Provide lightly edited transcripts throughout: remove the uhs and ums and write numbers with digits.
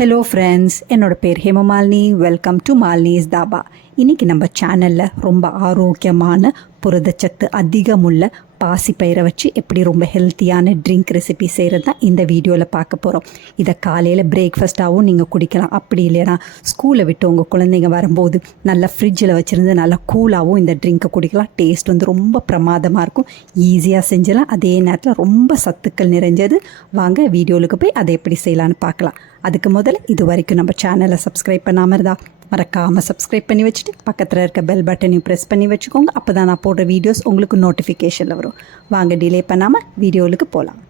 Hello friends, என்னோட பேர் Hemamalini. Welcome to Malini's dhaba. இன்றைக்கி நம்ம சேனலில் ரொம்ப ஆரோக்கியமான புரதச்சத்து அதிகமுள்ள பாசிப்பயிரை வச்சு எப்படி ரொம்ப ஹெல்த்தியான ட்ரிங்க் ரெசிபி செய்கிறது தான் இந்த வீடியோவில் பார்க்க போகிறோம். இதை காலையில் பிரேக்ஃபாஸ்ட்டாகவும் நீங்கள் குடிக்கலாம். அப்படி இல்லைனா ஸ்கூலை விட்டு உங்கள் குழந்தைங்க வரும்போது நல்லா ஃப்ரிட்ஜில் வச்சுருந்து நல்லா கூலாகவும் இந்த ட்ரிங்க்கை குடிக்கலாம். டேஸ்ட் ரொம்ப பிரமாதமாக இருக்கும். ஈஸியாக செஞ்சலாம், அதே நேரத்தில் ரொம்ப சத்துக்கள் நிறைஞ்சது. வாங்க வீடியோவுக்கு போய் அதை எப்படி செய்யலான்னு பார்க்கலாம். அதுக்கு முதல்ல இது வரைக்கும் நம்ம சேனலை சப்ஸ்கிரைப் பண்ணாமல் இருந்தால் மறக்காமல் சப்ஸ்கிரைப் பண்ணி வச்சுட்டு பக்கத்தில் இருக்க பெல் பட்டனையும் ப்ரெஸ் பண்ணி வச்சுக்கோங்க. அப்போ தான் நான் போடுற வீடியோஸ் உங்களுக்கு நோட்டிஃபிகேஷனில் வரும். வாங்க டிலே பண்ணாமல் வீடியோவுக்கு போகலாம்.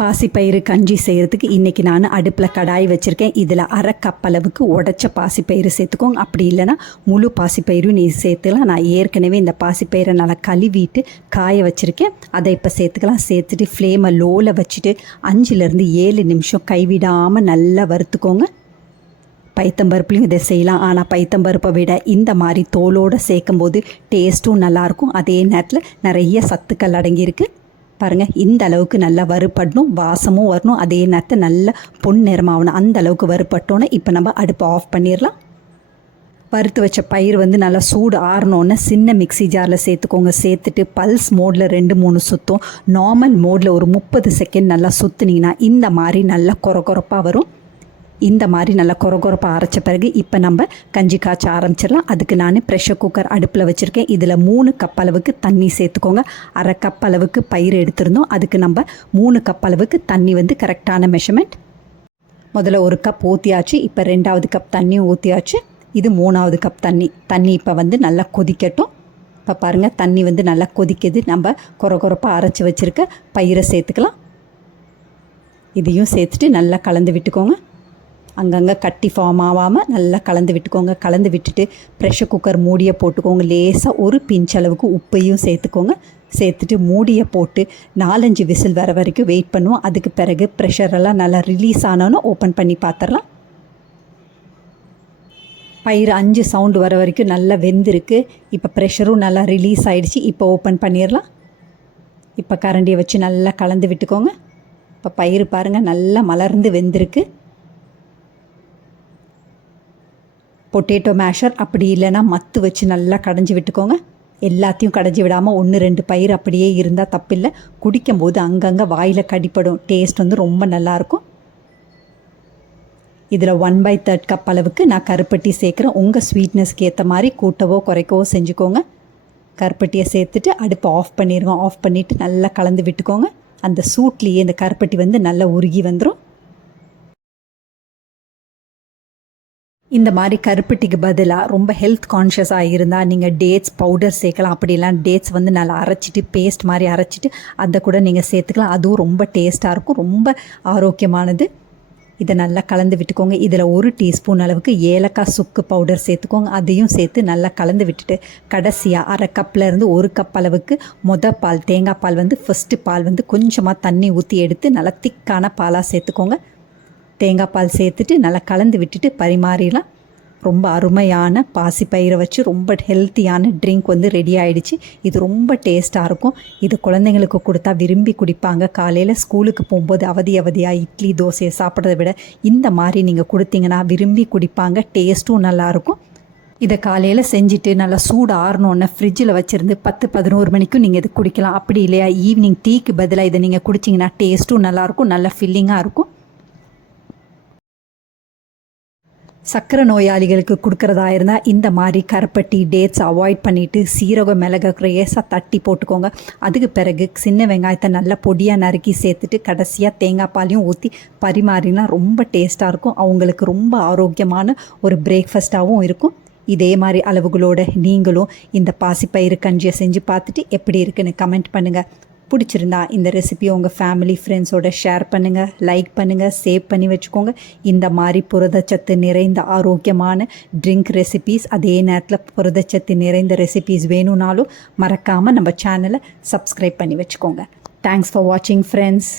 பாசிப்பயிறு கஞ்சி செய்கிறதுக்கு இன்றைக்கி நான் அடுப்பில் கடாய் வச்சுருக்கேன். இதில் அரை கப் அளவுக்கு உடச்ச பாசிப்பயிறு சேர்த்துக்கோங்க. அப்படி இல்லைனா முழு பாசிப்பயிரும் நீ சேர்த்துக்கலாம். நான் ஏற்கனவே இந்த பாசிப்பயிரை நல்லா கழுவிட்டு காய வச்சுருக்கேன். அதை இப்போ சேர்த்துக்கலாம். சேர்த்துட்டு ஃப்ளேமை லோவில் வச்சுட்டு 5-7 நிமிஷம் கைவிடாமல் நல்லா வறுத்துக்கோங்க. பைத்தம்பருப்புலையும் இதை செய்யலாம். ஆனால் பைத்தம்பருப்பை விட இந்த மாதிரி தோலோடு சேர்க்கும்போது டேஸ்ட்டும் நல்லாயிருக்கும். அதே நேரத்தில் நிறைய சத்துக்கள் அடங்கியிருக்கு. பாருங்கள், இந்த அளவுக்கு நல்லா வறுப்படணும், வாசமும் வரணும், அதே நேரத்தில் நல்ல பொன் நிறமாகணும். அந்த அளவுக்கு வறுப்பட்டோன்னே இப்போ நம்ம அடுப்பை ஆஃப் பண்ணிடலாம். வறுத்து வச்ச பயிர் நல்லா சூடு ஆறணுன்னு சின்ன மிக்சி ஜாரில் சேர்த்துக்கோங்க. சேர்த்துட்டு பல்ஸ் மோடில் 2-3 சுற்றும், நார்மல் மோடில் ஒரு 30 செகண்ட் நல்லா சுற்றுனீங்கன்னா இந்த மாதிரி நல்லா கொரப்பாக வரும். இந்த மாதிரி நல்லா கொரப்பாக அரைச்ச பிறகு இப்போ நம்ம கஞ்சி காய்ச்ச ஆரம்பிச்சிடலாம். அதுக்கு நான் ப்ரெஷர் குக்கர் அடுப்பில் வச்சுருக்கேன். இதில் 3 கப் அளவுக்கு தண்ணி சேர்த்துக்கோங்க. அரை கப் அளவுக்கு பயிர் எடுத்திருந்தோம். அதுக்கு நம்ம 3 கப் அளவுக்கு தண்ணி கரெக்டான மெஷர்மெண்ட். முதல்ல 1 கப் ஊற்றியாச்சு. இப்போ 2வது கப் தண்ணியும் ஊற்றியாச்சு. இது 3வது கப் தண்ணி. இப்போ நல்லா கொதிக்கட்டும். இப்போ பாருங்கள், தண்ணி நல்லா கொதிக்குது. நம்ம கொரப்பாக அரைச்சி வச்சுருக்க பயிரை சேர்த்துக்கலாம். இதையும் சேர்த்துட்டு நல்லா கலந்து விட்டுக்கோங்க. அங்கங்கே கட்டி ஃபார்ம் ஆகாமல் நல்லா கலந்து விட்டுக்கோங்க. கலந்து விட்டுட்டு ப்ரெஷர் குக்கர் மூடியை போட்டுக்கோங்க. லேசாக ஒரு பிஞ்ச் அளவுக்கு உப்பையும் சேர்த்துக்கோங்க. சேர்த்துட்டு மூடியை போட்டு 4-5 விசில் வர வரைக்கும் வெயிட் பண்ணுவோம். அதுக்கு பிறகு ப்ரெஷரெல்லாம் நல்லா ரிலீஸ் ஆனோன்னு ஓப்பன் பண்ணி பார்த்துடலாம். பயிர் 5 சவுண்டு வர வரைக்கும் நல்லா வெந்திருக்கு. இப்போ ப்ரெஷரும் நல்லா ரிலீஸ் ஆகிடுச்சு. இப்போ ஓப்பன் பண்ணிடலாம். இப்போ கரண்டியை வச்சு நல்லா கலந்து விட்டுக்கோங்க. இப்போ பயிர் பாருங்கள் நல்லா மலர்ந்து வெந்திருக்கு. பொட்டேட்டோ மேஷர் அப்படி இல்லைன்னா மத்து வச்சு நல்லா கடைஞ்சி விட்டுக்கோங்க. எல்லாத்தையும் கடைஞ்சி விடாமல் 1-2 பயிர் அப்படியே இருந்தால் தப்பில்லை. குடிக்கும்போது அங்கங்கே வாயில் கடிப்படும். டேஸ்ட் ரொம்ப நல்லாயிருக்கும். இதில் 1/3 கப் அளவுக்கு நான் கருப்பட்டி சேர்க்குறேன். உங்கள் ஸ்வீட்னஸ்க்கு ஏற்ற மாதிரி கூட்டவோ குறைக்கவோ செஞ்சுக்கோங்க. கருப்பட்டியை சேர்த்துட்டு அடுப்பை ஆஃப் பண்ணிடுங்க. ஆஃப் பண்ணிவிட்டு நல்லா கலந்து விட்டுக்கோங்க. அந்த சூட்லேயே இந்த கருப்பட்டி நல்லா உருகி வந்துடும். இந்த மாதிரி கருப்பட்டிக்கு பதிலாக ரொம்ப ஹெல்த் கான்ஷியஸாக இருந்தால் நீங்கள் டேட்ஸ் பவுடர் சேர்க்கலாம். அப்படிலாம் டேட்ஸ் நல்லா அரைச்சிட்டு பேஸ்ட் மாதிரி அரைச்சிட்டு அதை கூட நீங்கள் சேர்த்துக்கலாம். அதுவும் ரொம்ப டேஸ்ட்டாக இருக்கும், ரொம்ப ஆரோக்கியமானது. இதை நல்லா கலந்து விட்டுக்கோங்க. இதில் 1 டீஸ்பூன் அளவுக்கு ஏலக்காய் சுக்கு பவுடர் சேர்த்துக்கோங்க. அதையும் சேர்த்து நல்லா கலந்து விட்டுட்டு கடைசியாக அரை கப்பில் இருந்து 1 கப் அளவுக்கு பால், தேங்காய் பால் ஃபஸ்ட்டு பால் கொஞ்சமாக தண்ணி ஊற்றி எடுத்து நல்லா திக்கான பாலாக சேர்த்துக்கோங்க. தேங்காய் பால் சேர்த்துட்டு நல்லா கலந்து விட்டுட்டு பரிமாறிடலாம். ரொம்ப அருமையான பாசிப்பயிரை வச்சு ரொம்ப ஹெல்த்தியான ட்ரிங்க் ரெடி ஆகிடுச்சு. இது ரொம்ப டேஸ்ட்டாக இருக்கும். இது குழந்தைங்களுக்கு கொடுத்தா விரும்பி குடிப்பாங்க. காலையில் ஸ்கூலுக்கு போகும்போது அவதியாக இட்லி தோசையை சாப்பிட்றத விட இந்த மாதிரி நீங்கள் கொடுத்தீங்கன்னா விரும்பி குடிப்பாங்க. டேஸ்ட்டும் நல்லாயிருக்கும். இதை காலையில் செஞ்சுட்டு நல்லா சூடு ஆறணுன்னு ஃப்ரிட்ஜில் வச்சுருந்து 10-11 மணிக்கும் நீங்கள் இது குடிக்கலாம். அப்படி இல்லையா ஈவினிங் டீக்கு பதிலாக இதை நீங்கள் குடிச்சிங்கன்னா டேஸ்ட்டும் நல்லாயிருக்கும், நல்லா ஃபில்லிங்காக இருக்கும். சர்க்கரை நோயாளிகளுக்கு கொடுக்குறதா இருந்தால் இந்த மாதிரி கருப்பட்டி டேட்ஸ் அவாய்ட் பண்ணிவிட்டு சீரகம் மிளகை லேசாக தட்டி போட்டுக்கோங்க. அதுக்கு பிறகு சின்ன வெங்காயத்தை நல்லா பொடியாக நறுக்கி சேர்த்துட்டு கடைசியாக தேங்காய் பாலையும் ஊற்றி பரிமாறினா ரொம்ப டேஸ்ட்டாக இருக்கும். அவங்களுக்கு ரொம்ப ஆரோக்கியமான ஒரு பிரேக்ஃபாஸ்ட்டாகவும் இருக்கும். இதே மாதிரி அளவுகளோடு நீங்களும் இந்த பாசிப்பயிறு கஞ்சியை செஞ்சு பார்த்துட்டு எப்படி இருக்குன்னு கமெண்ட் பண்ணுங்கள். பிடிச்சிருந்தா இந்த ரெசிபியை உங்கள் ஃபேமிலி ஃப்ரெண்ட்ஸோட ஷேர் பண்ணுங்கள், லைக் பண்ணுங்கள், சேவ் பண்ணி வச்சுக்கோங்க. இந்த மாதிரி புரதச்சத்து நிறைந்த ஆரோக்கியமான ட்ரிங்க் ரெசிபீஸ், அதே நேரத்தில் புரதச்சத்து நிறைந்த ரெசிபீஸ் வேணும்னாலும் மறக்காமல் நம்ம சேனலை சப்ஸ்கிரைப் பண்ணி வச்சுக்கோங்க. தேங்க்ஸ் ஃபார் வாட்சிங் ஃப்ரெண்ட்ஸ்.